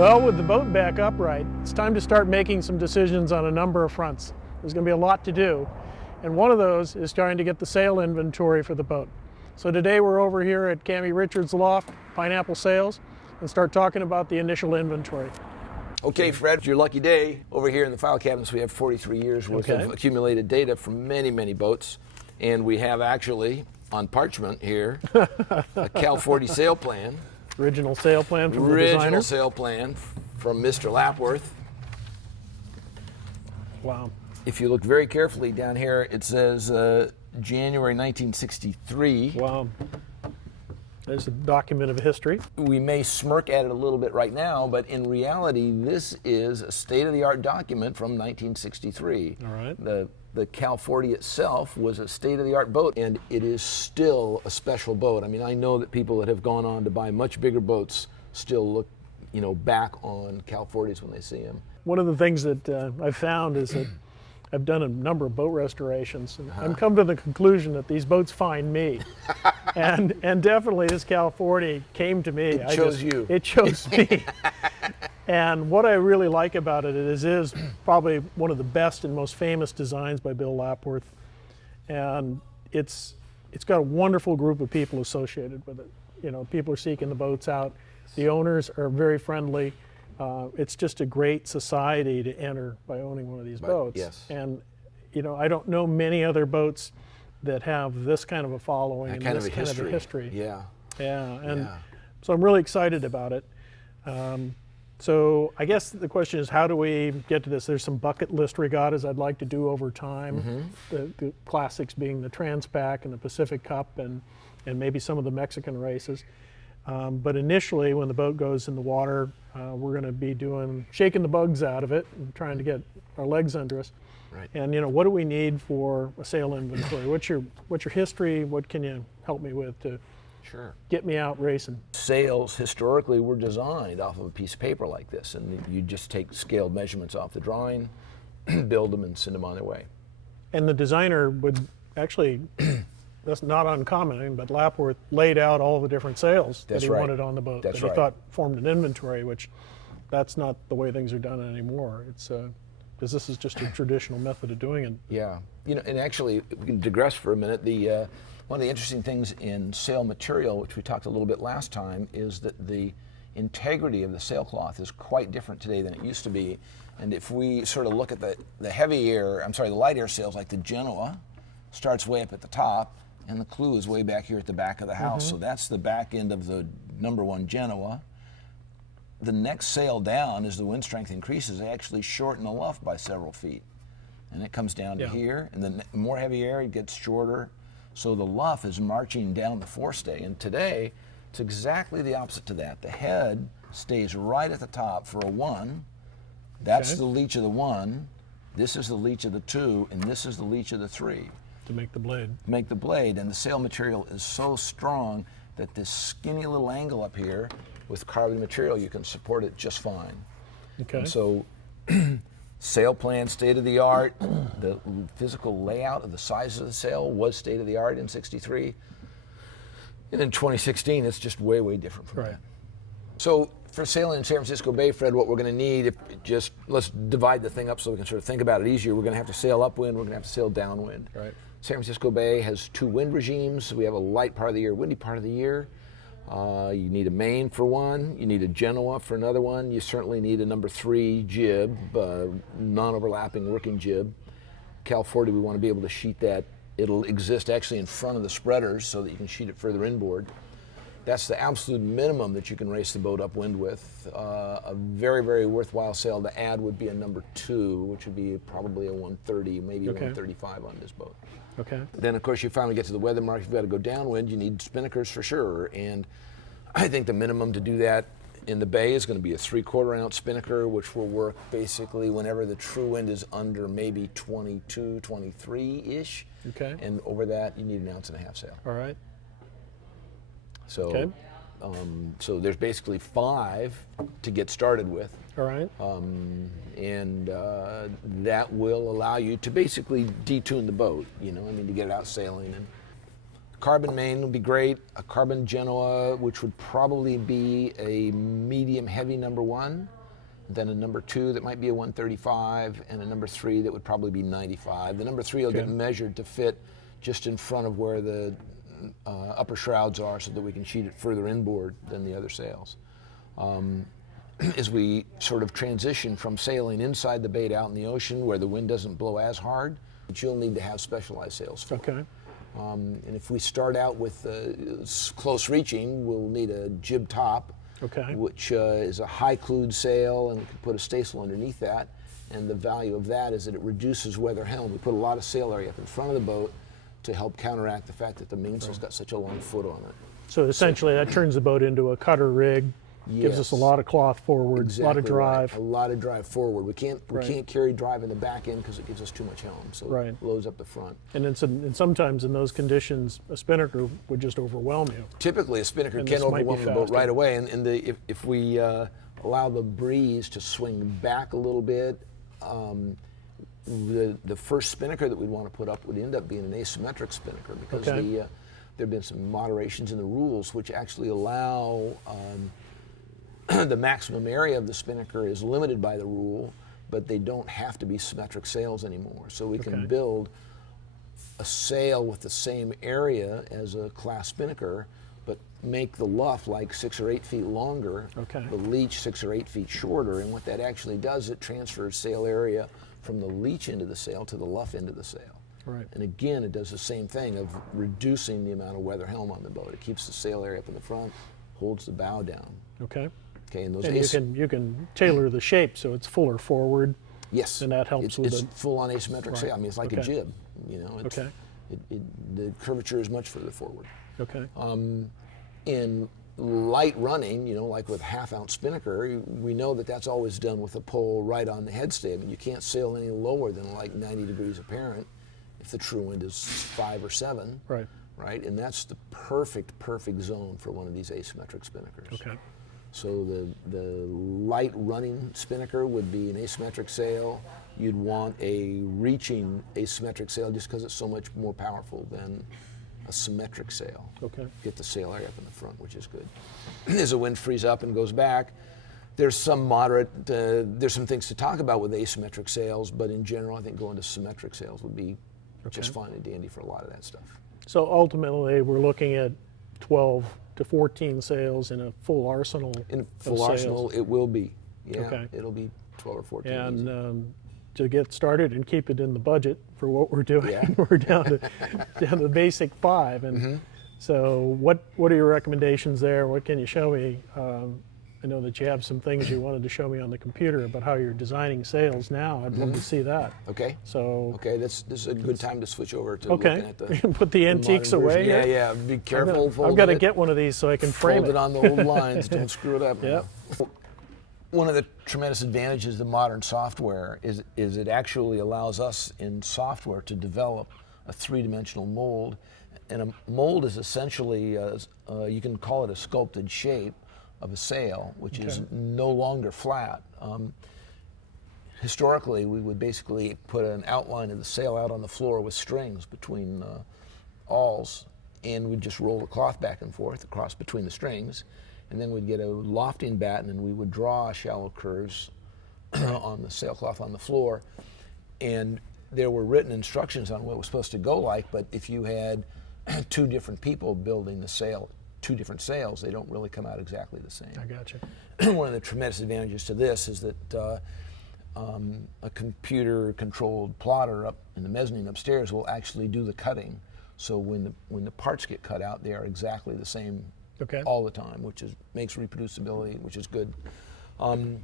Well, with the boat back upright, it's time to start making some decisions on a number of fronts. There's going to be a lot to do, and one of those is trying to get the sail inventory for the boat. So today we're over here at Cami Richards' loft, Pineapple Sails, and start talking about the initial inventory. Okay, Fred, it's your lucky day. Over here in the file cabinets, we have 43 years worth of accumulated data from many, many boats. And we have actually, on parchment here, a Cal 40 sail plan. Original sail plan from the designer. Original sail plan from Mr. Lapworth. Wow. If you look very carefully down here, it says January 1963. Wow. There's a document of history. We may smirk at it a little bit right now, but in reality, this is a state-of-the-art document from 1963. All right. The Cal 40 itself was a state-of-the-art boat, and it is still a special boat. I mean, I know that people that have gone on to buy much bigger boats still look, back on Cal 40s when they see them. One of the things that I've found is that I've done a number of boat restorations, and I've come to the conclusion that these boats find me. and definitely this Cal 40 came to me. It chose you. It chose me. And what I really like about it is probably one of the best and most famous designs by Bill Lapworth. And it's got a wonderful group of people associated with it. People are seeking the boats out. The owners are very friendly. It's just a great society to enter by owning one of these boats. Yes. And I don't know many other boats that have this kind of a following and kind this of a kind history. of a history. Yeah. Yeah. And so I'm really excited about it. So I guess the question is, how do we get to this? There's some bucket list regattas I'd like to do over time. The classics being the Transpac and the Pacific Cup and maybe some of the Mexican races. But initially, when the boat goes in the water, we're going to be shaking the bugs out of it and trying to get our legs under us. Right. And what do we need for a sail inventory? What's your history? What can you help me with to get me out racing? Sails historically were designed off of a piece of paper like this, and you just take scaled measurements off the drawing, build them, and send them on their way. And the designer would actually. That's not uncommon, but Lapworth laid out all the different sails that he wanted on the boat that he thought formed an inventory, which that's not the way things are done anymore. It's because this is just a traditional method of doing it. Yeah, and actually, we can digress for a minute. One of the interesting things in sail material, which we talked a little bit last time, is that the integrity of the sailcloth is quite different today than it used to be. And if we sort of look at the light air sails like the Genoa, starts way up at the top, and the clue is way back here at the back of the house. So that's the back end of the #1 Genoa. The next sail down, as the wind strength increases, they actually shorten the luff by several feet. And it comes down to here, and then more heavy air, it gets shorter. So the luff is marching down the forestay. And today, it's exactly the opposite to that. The head stays right at the top for a 1. That's the leech of the 1. This is the leech of the 2, and this is the leech of the 3. To make the blade. Make the blade, and the sail material is so strong that this skinny little angle up here with carbon material, you can support it just fine. Okay. And so, sail plan, state of the art. The physical layout of the size of the sail was state of the art in '63, and in 2016, it's just way, way different from that. So, for sailing in San Francisco Bay, Fred, what we're going to need, let's divide the thing up so we can sort of think about it easier. We're going to have to sail upwind, we're going to have to sail downwind. Right. San Francisco Bay has 2 wind regimes. We have a light part of the year, windy part of the year. You need a main for one, you need a Genoa for another one, you certainly need a #3 jib, non-overlapping working jib. Cal 40, we want to be able to sheet that. It'll exist actually in front of the spreaders so that you can sheet it further inboard. That's the absolute minimum that you can race the boat upwind with. A very, very worthwhile sail to add would be a #2, which would be probably a 130, maybe a 135 on this boat. Okay. Then, of course, you finally get to the weather mark. If you've got to go downwind, you need spinnakers for sure. And I think the minimum to do that in the bay is going to be a 3/4 ounce spinnaker, which will work basically whenever the true wind is under maybe 22, 23-ish. Okay. And over that, you need an 1.5 ounce sail. All right. So, so there's basically 5 to get started with. All right. And that will allow you to basically detune the boat, to get it out sailing. And carbon main would be great. A carbon Genoa, which would probably be a medium heavy number 1. Then a number 2 that might be a 135, and a number 3 that would probably be 95. The number 3 will get measured to fit just in front of where the upper shrouds are, so that we can sheet it further inboard than the other sails. As we sort of transition from sailing inside the bait out in the ocean where the wind doesn't blow as hard, you'll need to have specialized sails for. Okay. And if we start out with close reaching, we'll need a jib top, which is a high clewed sail, and we can put a staysail underneath that. And the value of that is that it reduces weather helm. We put a lot of sail area up in front of the boat to help counteract the fact that the mainsail's got such a long foot on it. So essentially that turns the boat into a cutter rig, gives us a lot of cloth forward, exactly a lot of drive. Right. A lot of drive forward. We can't carry drive in the back end because it gives us too much helm, so it blows up the front. And and sometimes in those conditions, a spinnaker would just overwhelm you. Typically, a spinnaker can overwhelm the boat right away, and if we allow the breeze to swing back a little bit, the first spinnaker that we'd want to put up would end up being an asymmetric spinnaker, because there have been some moderations in the rules which actually allow the maximum area of the spinnaker is limited by the rule, but they don't have to be symmetric sails anymore. So we can build a sail with the same area as a class spinnaker, but make the luff like 6 or 8 feet longer, the leech 6 or 8 feet shorter, and what that actually does, it transfers sail area from the leech end of the sail to the luff end of the sail. Right. And again, it does the same thing of reducing the amount of weather helm on the boat. It keeps the sail area up in the front, holds the bow down. Okay. And those you can tailor the shape so it's fuller forward. Yes. And that helps with it's full-on asymmetric sail. I mean, it's like a jib. You know. The curvature is much further forward. Okay. In light running, you know, like with half-ounce spinnaker, we know that that's always done with a pole right on the headstay. I mean, you can't sail any lower than like 90 degrees apparent if the true wind is 5 or 7. Right. Right, and that's the perfect zone for one of these asymmetric spinnakers. Okay. So the light running spinnaker would be an asymmetric sail. You'd want a reaching asymmetric sail just because it's so much more powerful than a symmetric sail. Okay. Get the sail area up in the front, which is good. As the wind frees up and goes back, there's some there's some things to talk about with asymmetric sails, but in general, I think going to symmetric sails would be just fine and dandy for a lot of that stuff. So ultimately, we're looking at 12 to 14 sails in a full arsenal. In full arsenal, it will be. Yeah, Okay. It'll be 12 or 14. And to get started and keep it in the budget for what we're doing, we're down to the basic 5. And so, what are your recommendations there? What can you show me? I know that you have some things you wanted to show me on the computer about how you're designing sails now. I'd love to see that. Okay. So. Okay, this is a good time to switch over to looking at the. Put the antiques away. Yeah. Be careful. I've got to get one of these so I can frame it on the old lines. Don't screw it up. Yep. One of the tremendous advantages of modern software is it actually allows us in software to develop a 3-dimensional mold, and a mold is essentially you can call it a sculpted shape of a sail, which is no longer flat. Historically, we would basically put an outline of the sail out on the floor with strings between awls, and we'd just roll the cloth back and forth across between the strings, and then we'd get a lofting batten and we would draw shallow curves on the sailcloth on the floor. And there were written instructions on what it was supposed to go like, but if you had 2 different people building the sail, 2 different sails, they don't really come out exactly the same. I got you. One of the tremendous advantages to this is that a computer-controlled plotter up in the mezzanine upstairs will actually do the cutting. So when the parts get cut out, they are exactly the same all the time, which makes reproducibility, which is good. And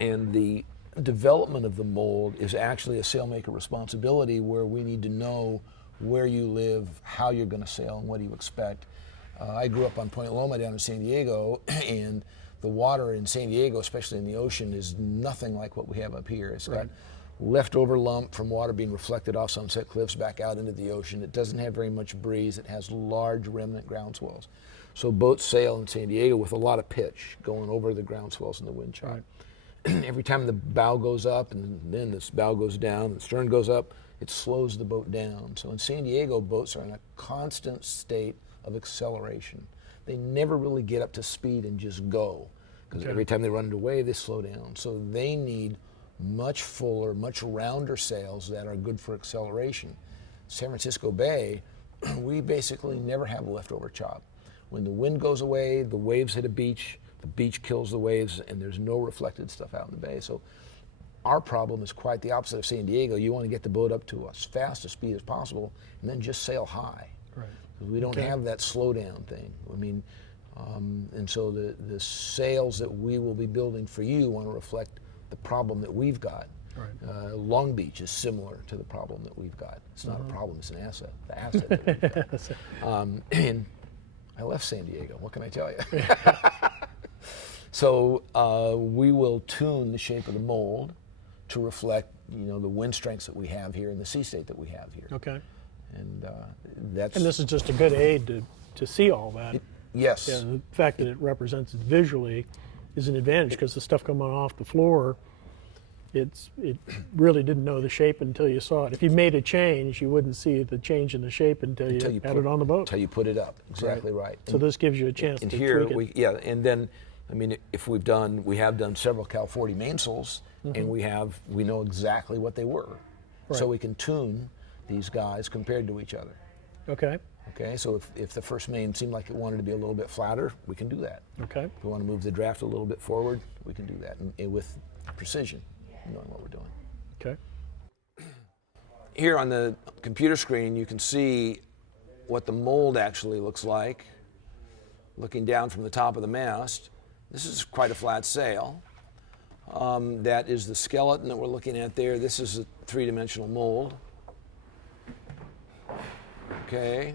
the development of the mold is actually a sailmaker responsibility, where we need to know where you live, how you're going to sail, and what do you expect. I grew up on Point Loma down in San Diego, and the water in San Diego, especially in the ocean, is nothing like what we have up here. It's got leftover lump from water being reflected off Sunset Cliffs back out into the ocean. It doesn't have very much breeze. It has large remnant ground swells. So boats sail in San Diego with a lot of pitch going over the ground swells and the wind chop. Every time the bow goes up and then this bow goes down and the stern goes up, it slows the boat down. So in San Diego, boats are in a constant state of acceleration. They never really get up to speed and just go, because every time they run into a wave, they slow down. So they need much fuller, much rounder sails that are good for acceleration. San Francisco Bay, we basically never have a leftover chop. When the wind goes away, the waves hit a beach, the beach kills the waves, and there's no reflected stuff out in the bay. So our problem is quite the opposite of San Diego. You want to get the boat up to as fast a speed as possible, and then just sail high. Right. We don't have that slowdown thing. I mean, and so the sails that we will be building for you want to reflect the problem that we've got. Right. Long Beach is similar to the problem that we've got. It's not a problem, it's an asset. The asset that we've got. And I left San Diego, what can I tell you? So we will tune the shape of the mold to reflect, the wind strengths that we have here and the sea state that we have here. Okay. And And this is just a good aid to see all that. Yes. Yeah, the fact that it represents it visually is an advantage, because the stuff coming off the floor, it really didn't know the shape until you saw it. If you made a change, you wouldn't see the change in the shape until you had it on the boat. Until you put it up. Exactly right. So this gives you a chance to tweak it. And then, I mean, if we have done several Cal 40 mainsails, and we know exactly what they were. Right. So we can tune these guys compared to each other. Okay. Okay, so if the first main seemed like it wanted to be a little bit flatter, we can do that. Okay. If we want to move the draft a little bit forward, we can do that, and with precision, knowing what we're doing. Okay. Here on the computer screen, you can see what the mold actually looks like, looking down from the top of the mast. This is quite a flat sail. That is the skeleton that we're looking at there. This is a three-dimensional mold. Okay.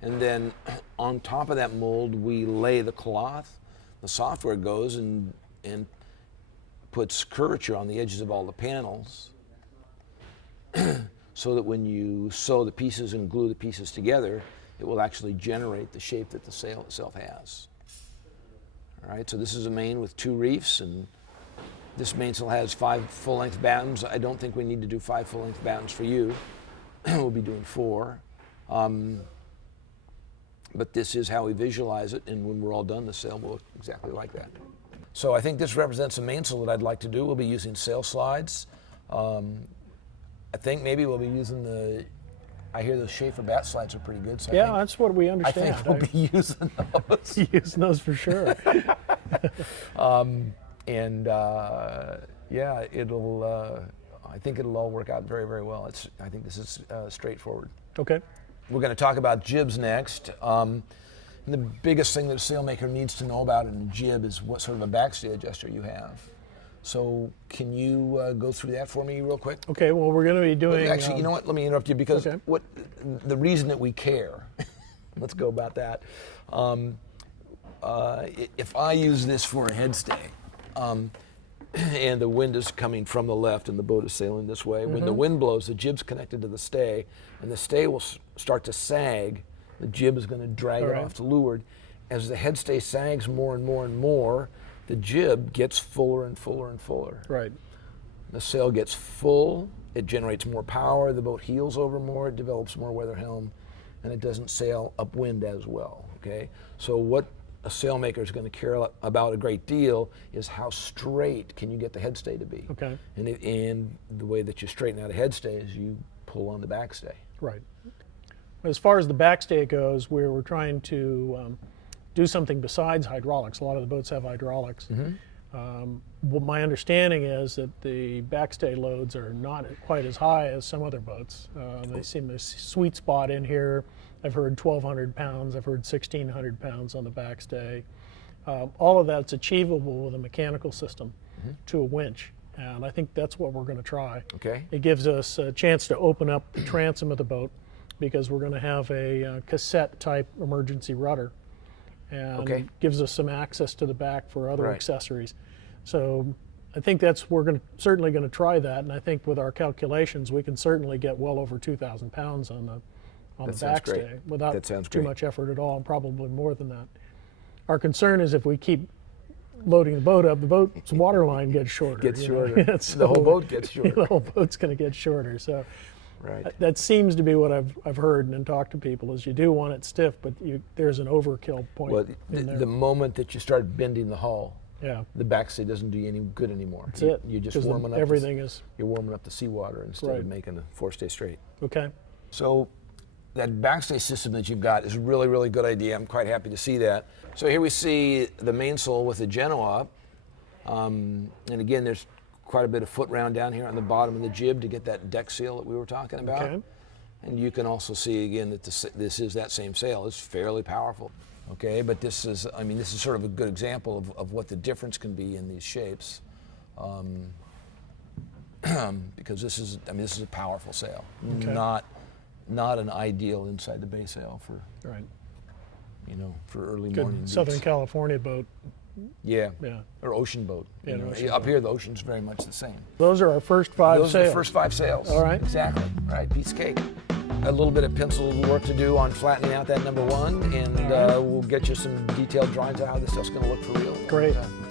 And then on top of that mold, we lay the cloth. The software goes and puts curvature on the edges of all the panels so that when you sew the pieces and glue the pieces together, it will actually generate the shape that the sail itself has. All right, so this is a main with 2 reefs, and this mainsail has 5 full-length battens. I don't think we need to do 5 full-length battens for you. We'll be doing 4. But this is how we visualize it, and when we're all done, the sail will look exactly like that. So I think this represents a mainsail that I'd like to do. We'll be using sail slides. I think maybe we'll be using I hear the Schaefer bat slides are pretty good. So Yeah, that's what we understand. I think we'll be using those. Using those for sure. Yeah, I think it'll all work out very, very well. I think this is straightforward. Okay. We're going to talk about jibs next. And the biggest thing that a sailmaker needs to know about in a jib is what sort of a backstay adjuster you have. So can you go through that for me real quick? Okay, well, we're going to be doing... Actually, you know what? Let me interrupt you, because the reason that we care, let's go about that. If I use this for a headstay, and the wind is coming from the left and the boat is sailing this way, when the wind blows, the jib's connected to the stay, and the stay will start to sag. The jib is going to drag it off to leeward. As the headstay sags more and more and more, the jib gets fuller and fuller and fuller. Right. The sail gets full, it generates more power, the boat heels over more, it develops more weather helm, and it doesn't sail upwind as well, okay? So what a sailmaker is going to care about a great deal is how straight can you get the headstay to be. Okay. And the way that you straighten out a headstay is you pull on the backstay. Right. As far as the backstay goes, we're trying to do something besides hydraulics. A lot of the boats have hydraulics. What my understanding is that the backstay loads are not quite as high as some other boats. They seem the sweet spot in here. I've heard 1,200 pounds. I've heard 1,600 pounds on the backstay. All of that's achievable with a mechanical system to a winch. And I think that's what we're going to try. Okay. It gives us a chance to open up the transom of the boat, because we're going to have a cassette type emergency rudder, and gives us some access to the back for other accessories. So I think we're certainly going to try that, and I think with our calculations we can certainly get well over 2,000 pounds on the backstay without too much effort at all, and probably more than that. Our concern is if we keep loading the boat up, the boat's water line gets shorter. The whole boat gets shorter. The whole boat's going to get shorter. So Right. That seems to be what I've heard and talked to people is you do want it stiff, but there's an overkill point Well, in there. the moment that you start bending the hull, Yeah, the backstay doesn't do you any good anymore. that's it. You're just 'Cause warming up. everything is You're warming up the seawater instead Right. of making the forestay straight. okay. So that backstay system that you've got is a really, really good idea. I'm quite happy to see that. So here we see the mainsail with the Genoa. And again, there's quite a bit of foot round down here on the bottom of the jib to get that deck seal that we were talking about. Okay. And you can also see again that this is that same sail. It's fairly powerful. Okay, but this is sort of a good example of what the difference can be in these shapes. Because this is a powerful sail. Okay. Not an ideal inside the bay sail for Right. for early Good morning Southern beats. California boat. Yeah. Yeah. Or ocean boat. Yeah, an ocean Up boat. here, the ocean's very much the same. Those are our first 5 Those sails. are the first 5 sails. All right. Exactly. All right, piece of cake. A little bit of pencil work to do on flattening out that number 1, and All right. we'll get you some detailed drawings of how this stuff's going to look for real. Great. And,